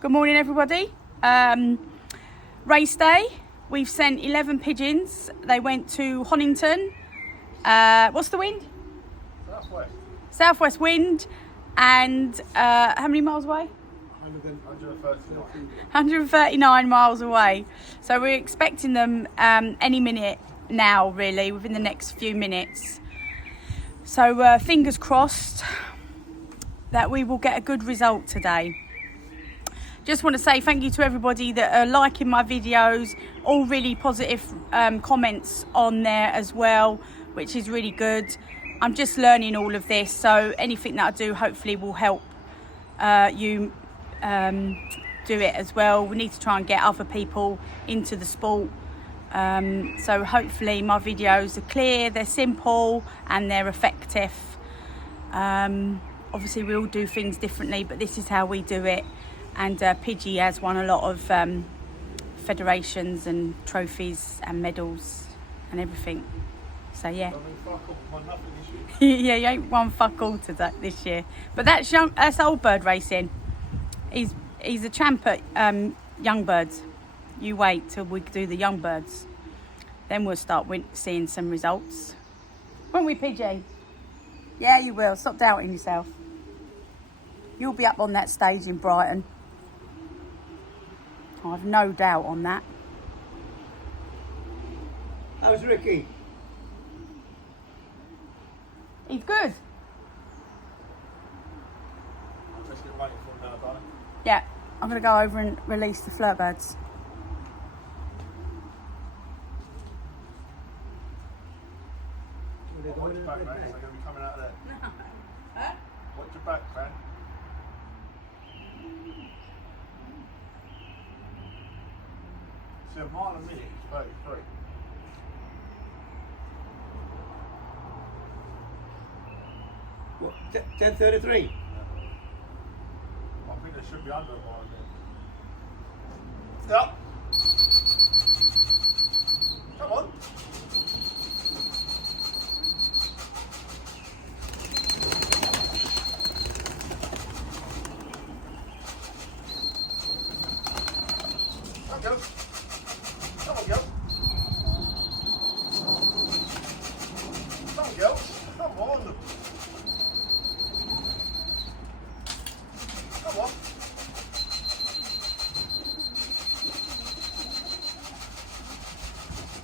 Good morning, everybody. Race day. We've sent 11 pigeons. They went to Honinton. What's the wind? Southwest. Southwest wind. And how many miles away? 139. 139 miles away. So we're expecting them any minute now, really, within the next few minutes. So fingers crossed that we will get a good result today. Just want to say thank you to everybody that are liking my videos, all really positive comments on there as well, which is really good. I'm just learning all of this, so anything that I do hopefully will help you do it as well. We need to try and get other people into the sport. So hopefully my videos are clear, they're simple and they're effective. Obviously we all do things differently, but this is how we do it. And Pigeon has won a lot of federations and trophies and medals and everything. So yeah. Yeah, you ain't won fuck all this year. But that's old bird racing. He's a champ at young birds. You wait till we do the young birds. Then we'll start seeing some results. Won't we, PG? Yeah, you will. Stop doubting yourself. You'll be up on that stage in Brighton. I've no doubt on that. How's Ricky? He's good. I'm just waiting for him now, darling. Yeah, I'm going to go over and release the flirt birds. Watch your back, man. They're going to be coming out of there. Huh? Watch your back, man. So a mile a minute is 33. What, 10:33? I think they should be under a mile a minute. Stop. Come on. Go. Come on, girl. Come on, girl. Come on. Come on.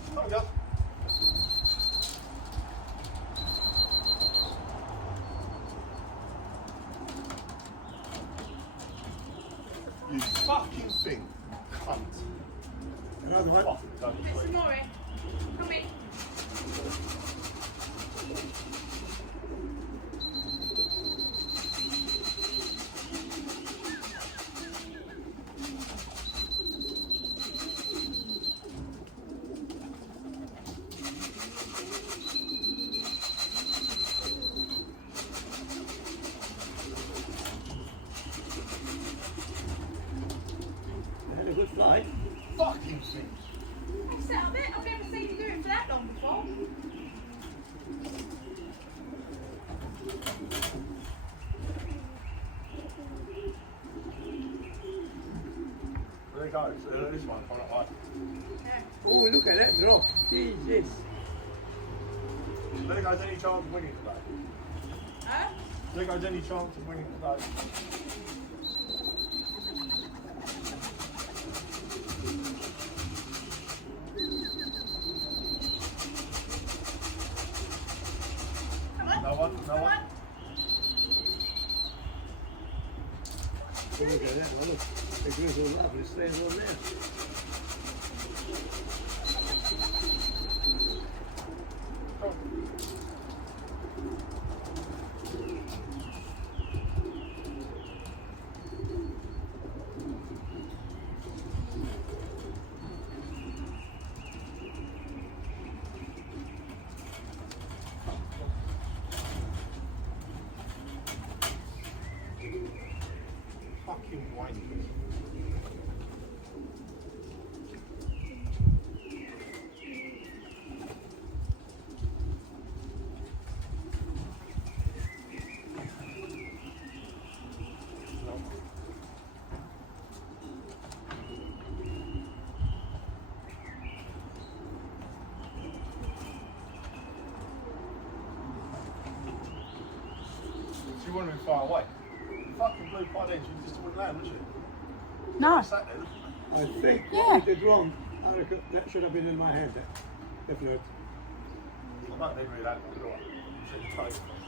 Come on, girl. You fucking thing. Cunt. Another one. Fucking don't you Mr. Murray, come in. They had a good flight. fucking thing. I've set up it. I've never seen you do it for that long before. There they go. So this one, coming up high. Oh, look at that drop. Jesus. There goes any chance of winning today. Huh? There goes any chance of winning today. Come on. No one, no Come one. on. Oh, look at that one. Look. The grizzle's up and it's staying on there. Fucking whiny. wouldn't have been far away. The fucking blue pod edge, you just wouldn't land, would you? No. Sat there, looking at I think Yeah. what we did wrong, I reckon that should have been in my head. Definitely. I don't think really that, do I? Should have told you.